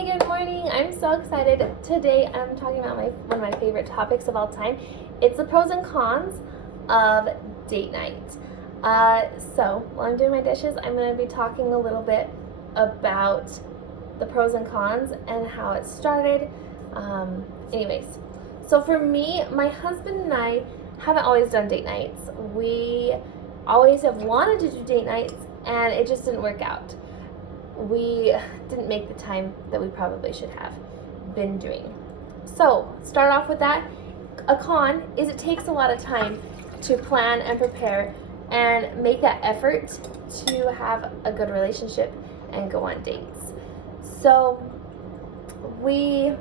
Hey, good morning. I'm so excited. Today I'm talking about one of my favorite topics of all time. It's the pros and cons of date night. So while I'm doing my dishes, I'm going to be talking a little bit about the pros and cons and how it started. Anyways, so for me, my husband and I haven't always done date nights. We always have wanted to do date nights and it just didn't work out. We didn't make the time that we probably should have been doing. So, start off with that. A con is it takes a lot of time to plan and prepare and make that effort to have a good relationship and go on dates. So, we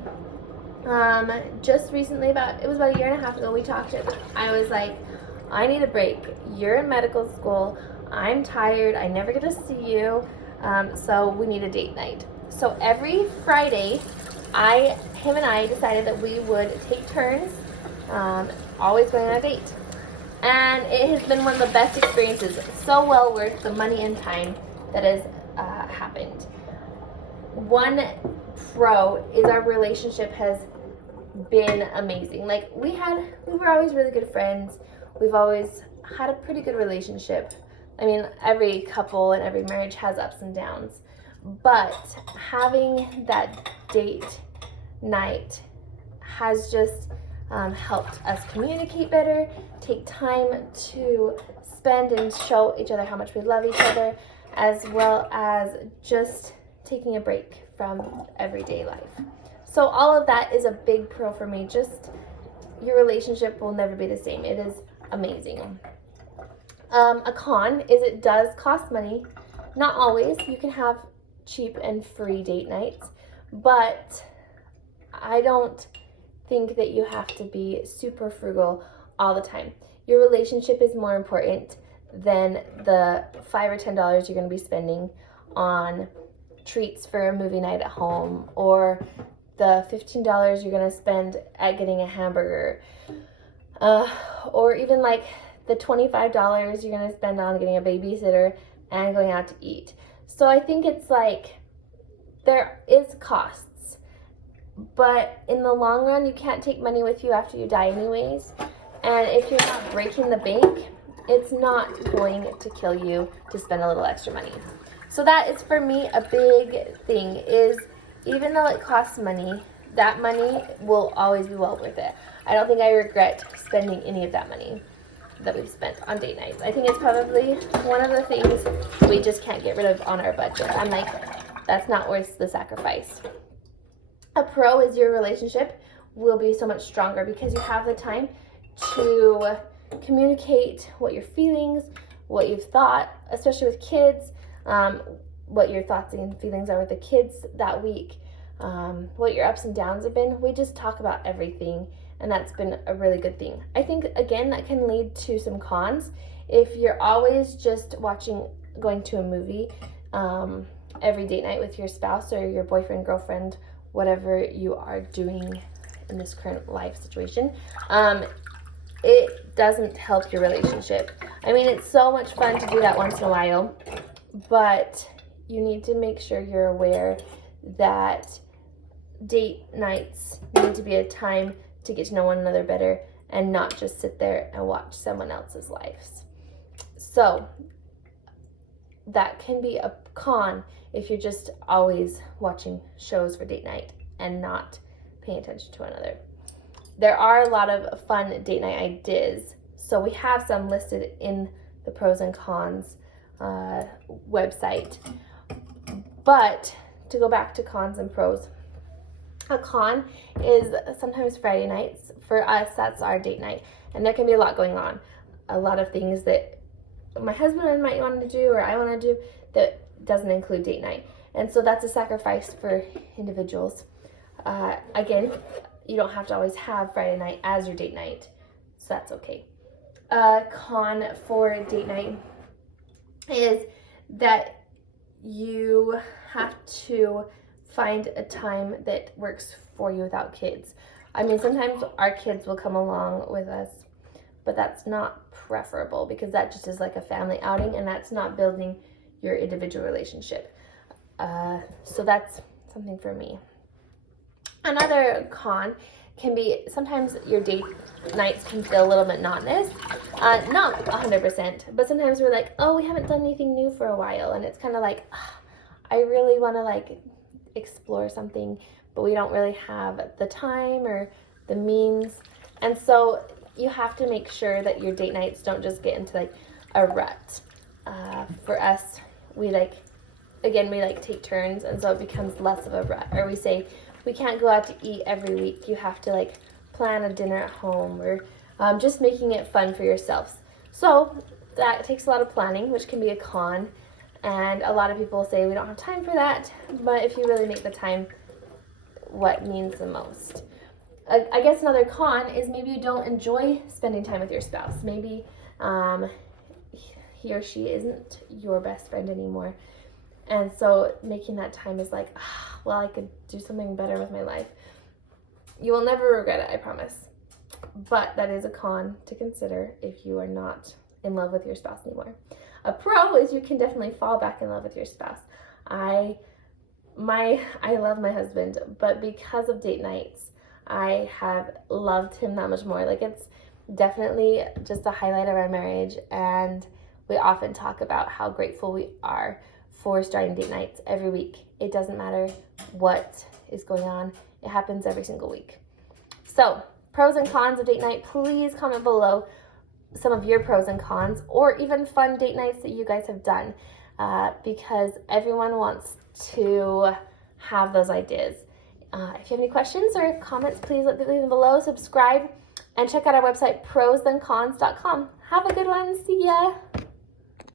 just recently, it was about a year and a half ago, we talked. I was like, I need a break. You're in medical school. I'm tired. I never get to see you. So we need a date night. So every Friday, him and I decided that we would take turns, always going on a date. And it has been one of the best experiences, so well worth the money and time that has happened. One pro is our relationship has been amazing. Like we were always really good friends. We've always had a pretty good relationship. I mean, every couple and every marriage has ups and downs, but having that date night has just helped us communicate better, take time to spend and show each other how much we love each other, as well as just taking a break from everyday life. So all of that is a big pro for me. Just your relationship will never be the same. It is amazing. A con is it does cost money. Not always. You can have cheap and free date nights, but I don't think that you have to be super frugal all the time. Your relationship is more important than the $5 or $10 you're going to be spending on treats for a movie night at home, or the $15 you're going to spend at getting a hamburger, or even like the $25 you're going to spend on getting a babysitter and going out to eat. So I think it's like there is costs, but in the long run, you can't take money with you after you die anyways. And if you're not breaking the bank, it's not going to kill you to spend a little extra money. So that is for me a big thing, is even though it costs money, that money will always be well worth it. I don't think I regret spending any of that money that we've spent on date nights. I think it's probably one of the things we just can't get rid of on our budget. I'm like, that's not worth the sacrifice. A pro is your relationship will be so much stronger because you have the time to communicate what your feelings, what you've thought, especially with kids, what your thoughts and feelings are with the kids that week, what your ups and downs have been. We just talk about everything, and that's been a really good thing. I think, again, that can lead to some cons. If you're always just going to a movie every date night with your spouse or your boyfriend, girlfriend, whatever you are doing in this current life situation, it doesn't help your relationship. I mean, it's so much fun to do that once in a while, but you need to make sure you're aware that date nights need to be a time to get to know one another better and not just sit there and watch someone else's lives. So that can be a con if you're just always watching shows for date night and not paying attention to one another. There are a lot of fun date night ideas, so we have some listed in the pros and cons website. But to go back to cons and pros, a con is sometimes Friday nights. For us, that's our date night, and there can be a lot going on. A lot of things that my husband might want to do or I want to do that doesn't include date night, and so that's a sacrifice for individuals. Again, you don't have to always have Friday night as your date night, so that's okay. Con for date night is that you have to find a time that works for you without kids. I mean, sometimes our kids will come along with us, but that's not preferable because that just is like a family outing and that's not building your individual relationship. So that's something for me. Another con can be sometimes your date nights can feel a little monotonous. Not 100%, but sometimes we're like, oh, we haven't done anything new for a while. And it's kind of like, I really want to like explore something, but we don't really have the time or the means. And so you have to make sure that your date nights don't just get into like a rut. For us, we like take turns, and so it becomes less of a rut. Or we say, we can't go out to eat every week. You have to like plan a dinner at home, or just making it fun for yourselves. So that takes a lot of planning, which can be a con. And a lot of people say we don't have time for that. But if you really make the time, what means the most? I guess another con is maybe you don't enjoy spending time with your spouse. Maybe he or she isn't your best friend anymore. And so making that time is like, well, I could do something better with my life. You will never regret it, I promise. But that is a con to consider if you are not in love with your spouse anymore. A pro is you can definitely fall back in love with your spouse. I love my husband, but because of date nights, I have loved him that much more. Like, it's definitely just a highlight of our marriage, and we often talk about how grateful we are for starting date nights every week. It doesn't matter what is going on. It happens every single week. So, pros and cons of date night, please comment below some of your pros and cons, or even fun date nights that you guys have done, because everyone wants to have those ideas. If you have any questions or comments, please leave them below. Subscribe and check out our website, prosandcons.com. Have a good one. See ya.